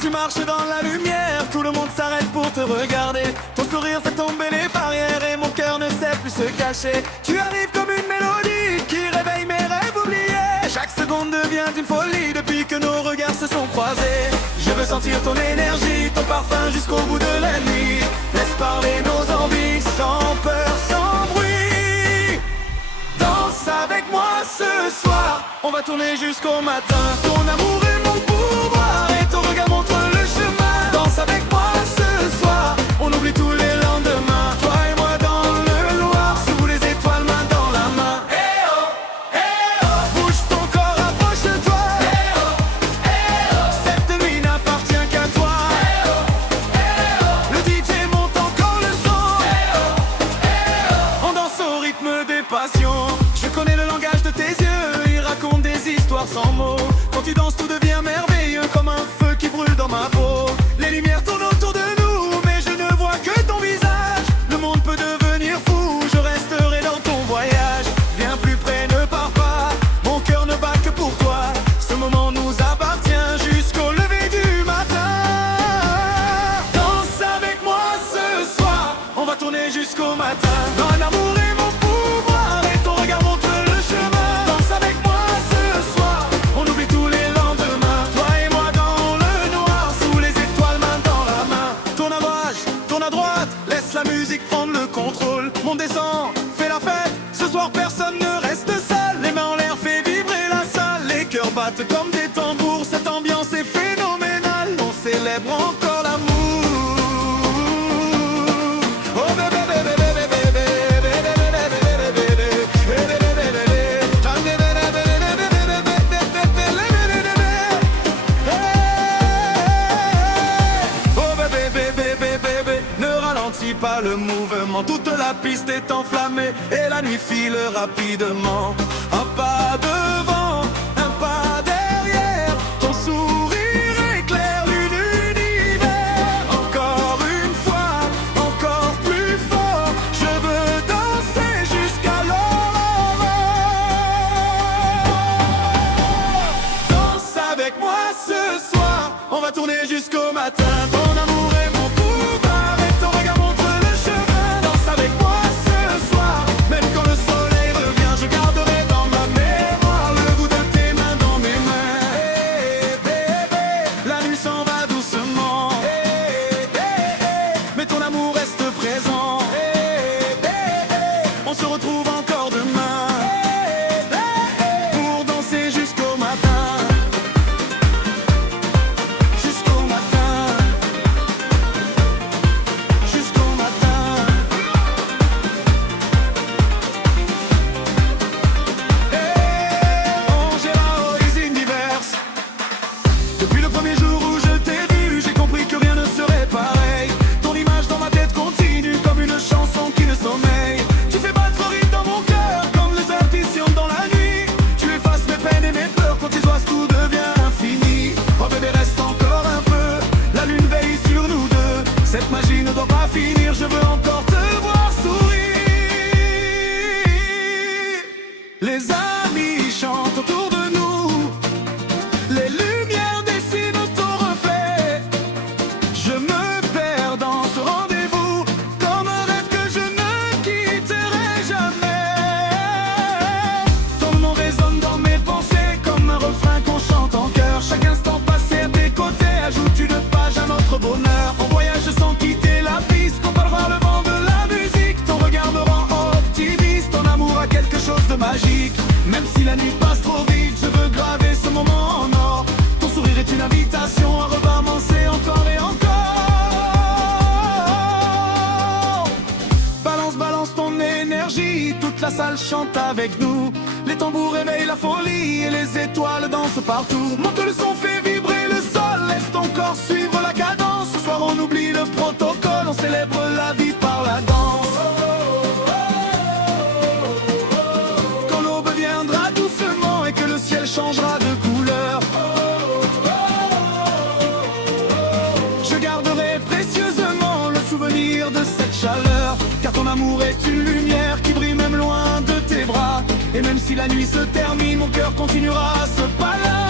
tu marches dans la lumière, tout le monde s'arrête pour te regarder. Ton sourire fait tomber les barrières et mon cœur ne sait plus se cacher. Tu arrives comme une mélodie qui réveille mes rêves oubliés. Chaque seconde devient une folie depuis que nos regards se sont croisés. Je veux sentir ton énergie, ton parfum jusqu'au bout de la nuit. Laisse parler nos envies sans peur, sans bruit. Danse avec moi ce soir, on va tourner jusqu'au matin. Ton amour est mon pouvoir et ton regard montre le chemin. Danse avec moi ce soir, on oublie tous les lendemains. Toi et moi dans le noir, sous les étoiles, main dans la main. Eh oh, eh oh, bouge ton corps, approche-toi. Eh oh, eh oh, cette nuit n'appartient qu'à toi. Eh oh, eh oh, le DJ monte encore le son. Eh oh, eh oh, on danse au rythme des passions. Je connais le langage de tes yeux, ils racontent des histoires sans mots. Quand tu danses tout devient merveilleux, comme un feu qui brûle dans ma peau. Les lumières tournent autour de nous, mais je ne vois que ton visage. Le monde peut devenir fou, je resterai dans ton voyage. Viens plus près, ne pars pas, mon cœur ne bat que pour toi. Ce moment nous appartient jusqu'au lever du matin. Danse avec moi ce soir, on va tourner jusqu'au matin. Dans l'amour et mon pouvoir et ton regard montre le chemin. Danse avec moi ce soir, on oublie tous les lendemains. Toi et moi dans le noir, sous les étoiles, main dans la main. Tourne à gauche, tourne à droite, laisse la musique prendre le contrôle. Monte, descend, fais la fête, ce soir personne ne reste seul. Les mains en l'air, fait vibrer la salle. Les cœurs battent comme des tambours, cette ambiance est phénoménale. On célèbre encore l'amour. Oh bébé, bébé, bébé, bébé, bébé, bébé, bébé, bébé. Oh bébé, bébé, bébé, bébé, ne ralentis pas le mouvement. Toute la piste est enflammée et la nuit file rapidement. Un pas devant, un pas derrière, ton sourire éclaire l'univers. Encore une fois, encore plus fort, je veux danser jusqu'à l'aurore. Danse avec moi ce soir, on va tourner jusqu'au matin. Ton amour est mon pouvoir et ton regard montre le chemin. Danse avec moi ce soir, même quand le soleil revient, je garderai dans ma mémoire le goût de tes mains dans mes mains. Hey, bébé, la nuit s'en va doucement. Hey, hey, mais ton amour reste présent. Hey, on se retrouve encore demain pour danser jusqu'au matin. Jusqu'au matin. Jusqu'au matin. Hey, Angela, origine diverse. Depuis le premier jour où je t'ai vu, j'ai compris que rien ne serait pareil. Ton image dans ma tête continue comme une chanson qui ne sommeille. Tu fais battre le rythme dans mon cœur comme les heures qui sillonnent dans la nuit. Tu effaces mes peines et mes peurs, quand tu dois tout devient infini. Oh bébé, reste encore un peu, la lune veille sur nous deux. Cette magie ne doit pas finir, je veux encore te voir sourire. Les amis chantent autour de nous, les lumières dessinent ton reflet. Je me perds dans ce rendez-vous, comme un rêve que je ne quitterai jamais. Ton nom résonne dans mes pensées, comme un refrain qu'on chante en chœur. Chaque instant passé à tes côtés ajoute une page à notre bonheur. On voyage sans quitter la piste, qu'on parlera le vent de la musique. Ton regard me rend optimiste, ton amour a quelque chose de magique. Même si la nuit passe trop vite, je veux graver ce moment en or. Ton sourire est une invitation à recommencer encore et encore. Balance, balance ton énergie, toute la salle chante avec nous. Les tambours réveillent la folie et les étoiles dansent partout. Monte le son, fait vibrer le sol, laisse ton corps suivre la cadence. Ce soir on oublie le protocole, on célèbre la vie par la danse. Quand l'aube viendra doucement et que le ciel changera de couleur, je garderai précieusement le souvenir de cette chaleur. Car ton amour est une lumière qui brille même loin de tes bras. Et même si la nuit se termine, mon cœur continuera à se pâlir.